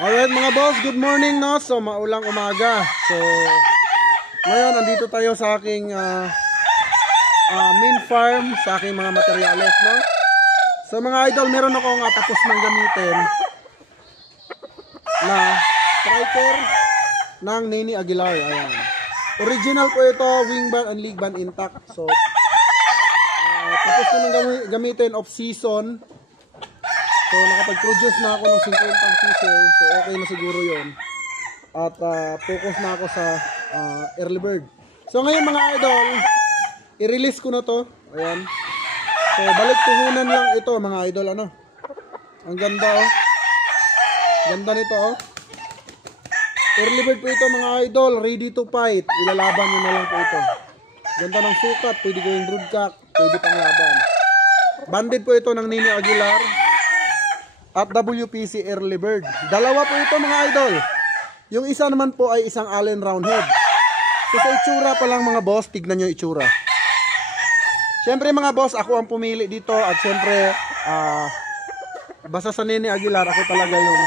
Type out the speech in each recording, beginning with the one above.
Alright mga boss, good morning no. So maulang umaga. So ngayon andito tayo sa aking main farm, sa aking mga materyales no. So mga idol, meron akong tapos nang gamitin na striker ng Nini Aguilar. Ayan. Original po ito, wing band and leg band intact. So tapos ko nang gamitin off season. So nakapag-produce na ako ng 50 pieces. So okay na siguro yon. At focus na ako sa early bird. So ngayon mga idol, i-release ko na to. Ayan. So balik puhunan lang ito mga idol. Ano? Ang ganda oh. Ganda nito oh. Early bird po ito mga idol. Ready to fight. Ilalaban nyo na lang po ito. Ganda ng sukat. Pwede gawing broodcock. Pwede pang laban. Banded po ito ng Nini Aguilar at WPC Early Bird. Dalawa po ito mga idol. Yung isa naman po ay isang Allen Roundhead. So sa itsura pa lang mga boss, tignan nyo itsura. Siyempre mga boss, ako ang pumili dito. At siyempre basta sa Nini Aguilar, ako talaga yung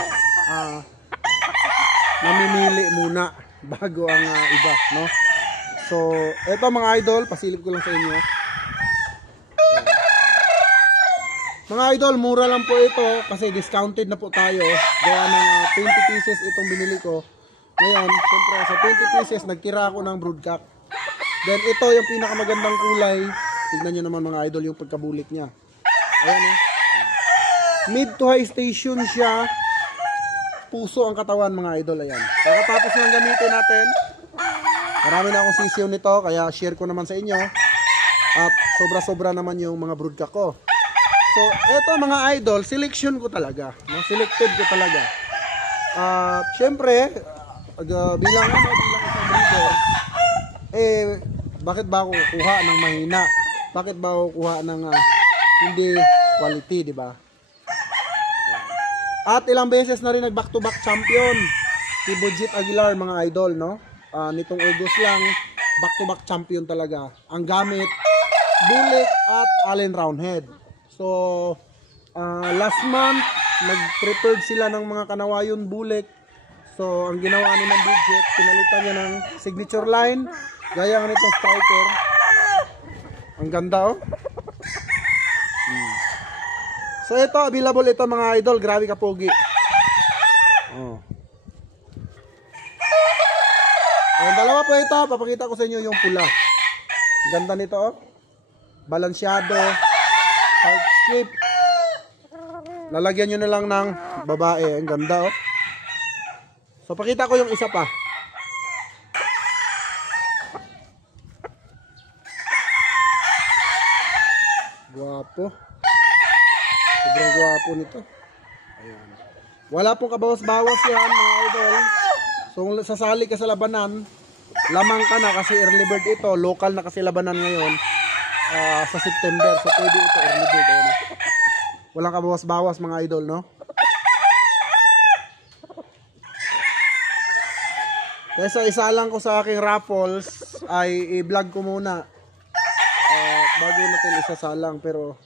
namimili muna bago ang iba no? So eto mga idol, pasilip ko lang sa inyo. Mga idol, mura lang po ito kasi discounted na po tayo. Gawa ng 20 pieces itong binili ko. Ngayon, siyempre sa 20 pieces nagtira ako ng broodcock. Then ito yung pinakamagandang kulay. Tignan nyo naman mga idol yung pagkabulik niya. Ayan eh. Mid to high station siya. Puso ang katawan mga idol. Ayan. Kakatapos lang gamitin natin. Marami na akong sisiyo nito kaya share ko naman sa inyo. At sobra-sobra naman yung mga broodcock ko. So, eto mga idol, selection ko talaga. No? Selected ko talaga. Siyempre, bilang isang breeder, bakit ba ako kukuha ng mahina? Bakit ba ako kukuha ng hindi quality, di ba? At ilang beses na rin nag back-to-back champion si Budget Aguilar mga idol, no? Nitong August lang, back-to-back champion talaga. Ang gamit, bulik at Allen Roundhead. So, last month, nag-prepared sila ng mga kanawayon bulik. So, ang ginawa ni ng Budget, pinalitan niya ng signature line. Gaya nga nitong striker. Ang ganda oh. So, ito, available ito mga idol. Grabe ka pogi. Oh. Ayan, dalawa po ito. Papakita ko sa inyo yung pula. Ganda nito oh. Balansyado. Heart shape. Lalagyan nyo na lang ng babae. Ang ganda oh. So pakita ko yung isa pa. Guwapo. Sobrang guwapo nito. Ayan. Wala pong kabawas-bawas yan mga idol. So sasali ka sa labanan, lamang ka na kasi early bird ito. Local na kasi labanan ngayon. Sa September, so pwede ito early bird. Ayan. Walang kabawas-bawas mga idol, no? Kaya isa lang ko sa aking raffles ay i-vlog ko muna bago natin isasalang, pero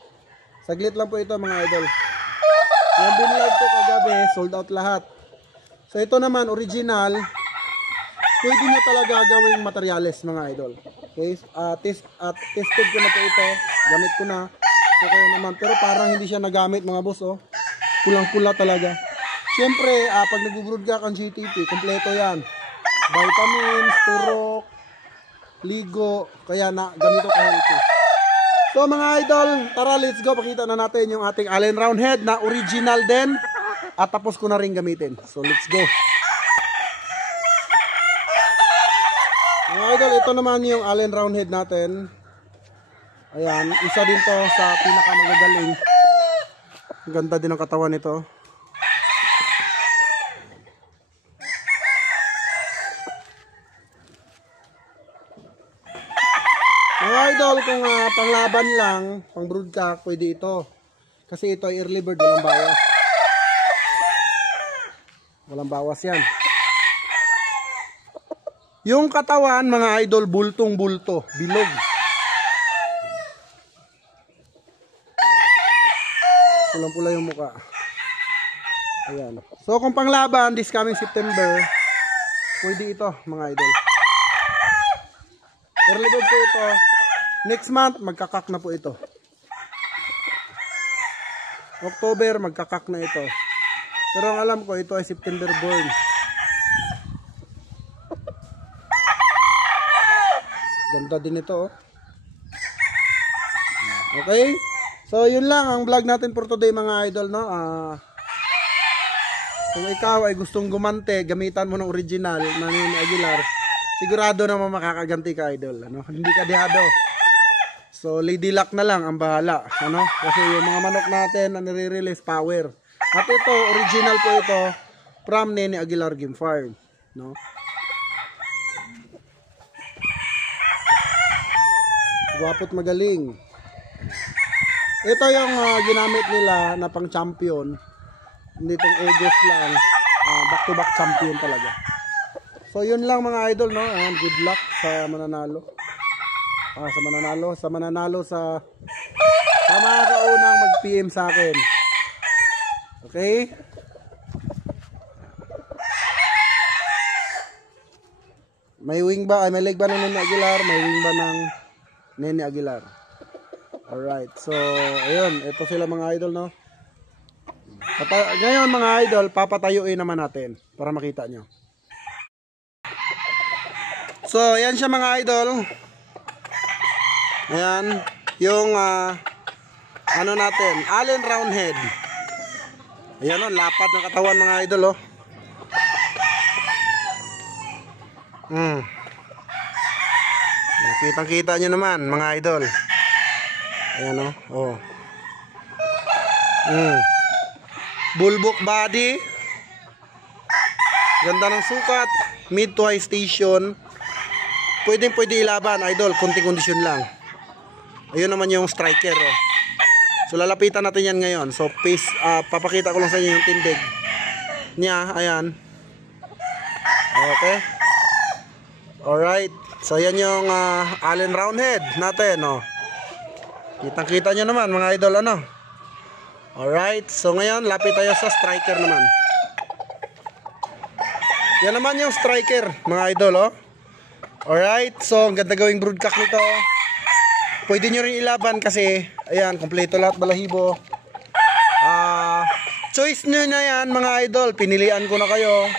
saglit lang po ito mga idol. Yung binlog ko kagabi, sold out lahat. So ito naman, original, pwede nyo talaga gawing materyales mga idol. Okay, tested ko na po ito, gamit ko na. So kaya naman, pero parang hindi siya nagamit mga boss oh. Pulang-pula talaga. Siyempre, pag nag-broodcock ang GTP, kompleto yan. Vitamins, turok, ligo, kaya na ganito ka-healthy. So mga idol, tara let's go, pakita na natin yung ating Allen Roundhead na original din. At tapos ko na rin gamitin. So let's go. Mga idol, ito naman yung Allen Roundhead natin. Ayan, isa din to sa pinakamagagaling. Ganda din ang katawan nito. Mga idol, kung panglaban lang, pang broodcock, pwede ito. Kasi ito ay early bird, walang bawas. Walang bawas yan. Yung katawan, mga idol, bultong-bulto, bilog. Pulang-pula yung muka. Ayan. So kung panglaban this coming September, pwede ito mga idol. Early bird po ito. Next month magkakak na po ito. October magkakak na ito. Pero ang alam ko ito ay September born. Ganda din ito, oh. Okay? So yun lang ang vlog natin for today mga idol, no? Kung ikaw ay gustong gumante, gamitan mo ng original na Nini Aguilar, sigurado naman makakaganti ka idol, ano? Hindi ka dehado. So Lady Luck na lang ang bahala, ano? Kasi yung mga manok natin na nire-release power. At ito, original po ito from Nini Aguilar Game Farm, no? Gwapo't magaling. Ito yung ginamit nila na pang champion. Nitong August lang, back to back champion talaga. So yun lang mga idol, no? And good luck sa mananalo. Sa mananalo sa mga kaunang mag-PM sa akin. Okay? May wing ba? Ay, may leg ba ng Nini Aguilar? May wing ba ng Nini Aguilar? Alright. So, ayun. Ito sila mga idol, no? Ngayon mga idol, papatayuin naman natin para makita nyo. So, ayan siya mga idol. Ayan. Yung, ano natin, Allen Roundhead. Ayan o, lapad ng katawan mga idol, oh. Kitang-kita nyo naman mga idol. Ayan o, oh. Bulbok body. Ganda ng sukat. Mid to high station. Pwede ilaban idol, konting kondisyon lang. Ayun naman yung striker, oh. So lalapitan natin yan ngayon. So pace, papakita ko lang sa inyo yung tindig niya. Ayan. Okay. Alright. So yan yung Allen Roundhead natin, oh. Kitang-kita nyo naman mga idol, ano. Alright, so ngayon lapit tayo sa striker naman. Yan naman yung striker mga idol, oh. Alright, so ang ganda gawing broodcock nito. Pwede nyo rin ilaban kasi ayan, kompleto lahat balahibo. Choice nyo na yan mga idol. Pinilian ko na kayo.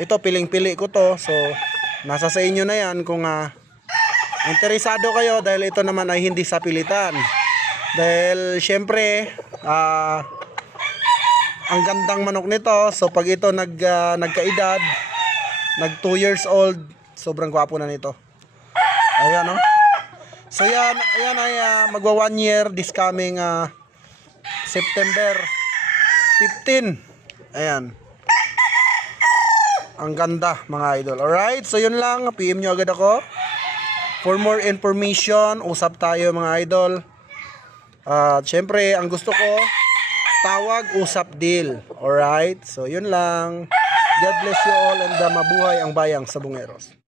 Ito piling-pili ko to. So nasa sa inyo na yan kung interesado kayo, dahil ito naman ay hindi sa pilitan. Dahil syempre ang gandang manok nito. So pag ito nagkaedad, nag 2 years old, sobrang gwapo na nito. Ayan, no? So yan ay magwa 1 year this coming September 15. Ayan. Ang ganda mga idol. Alright, so yun lang. PM nyo agad ako. For more information, usap tayo mga idol. Syempre, ang gusto ko, tawag, usap, deal. Alright, so yun lang. God bless you all and mabuhay ang bayang Sabongeros.